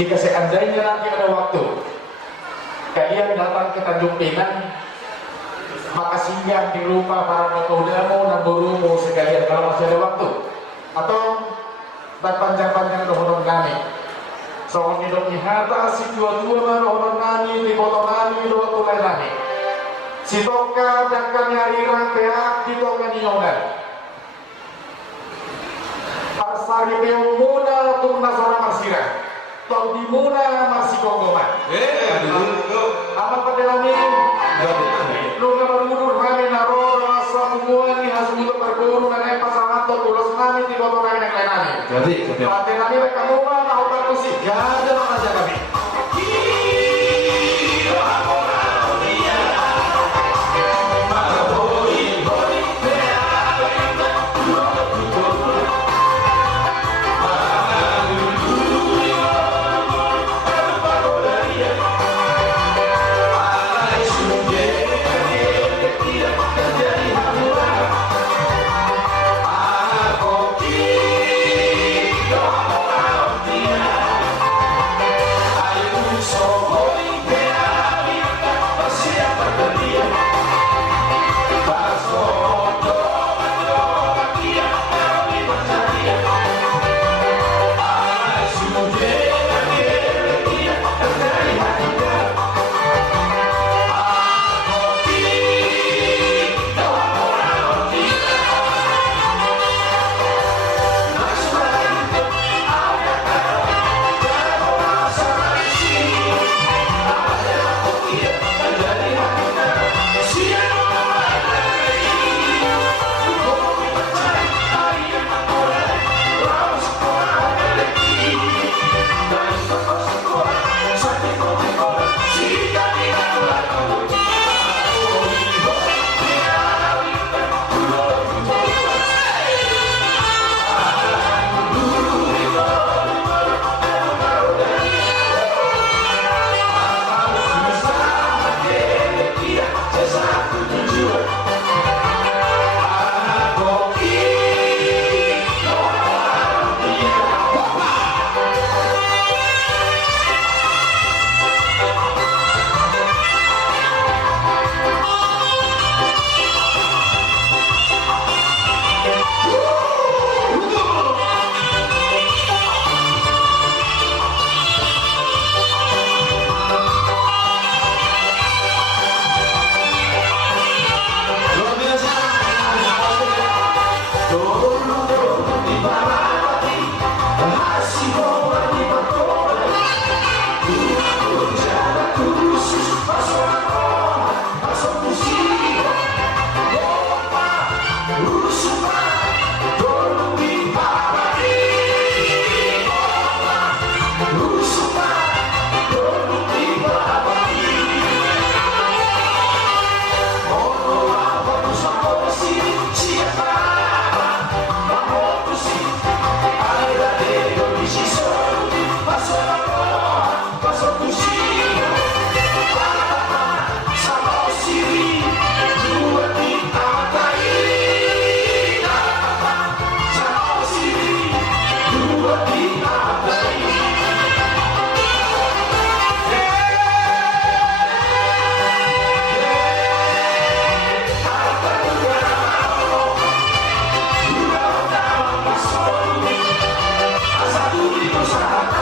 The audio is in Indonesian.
Jika seandainya nanti ada waktu kalian datang ke Tanjung Pinang, maka singgah di rumah para nakaudamu dan burumu sekalian kalau masih ada waktu, atau berpanjang-panjang dohonon kami. Soalnya hidup nyata si dua-dua dohonon kami di botol kami dua tulai kami. Si toka dan kami hari rangkeak di toka nyonan. Parsari peumuna tumna seorang marsirah. Tol dimuna marsi gonggoman. Amat pada kami. Lu ngerudur kami naro rasa hubungan ni hasil untuk berguru dan pasangan tol ulos kami di botol kami yang lain-lain. Jadi, pada kami mereka rumah mau berkusik. Gak ada aja kami. Asa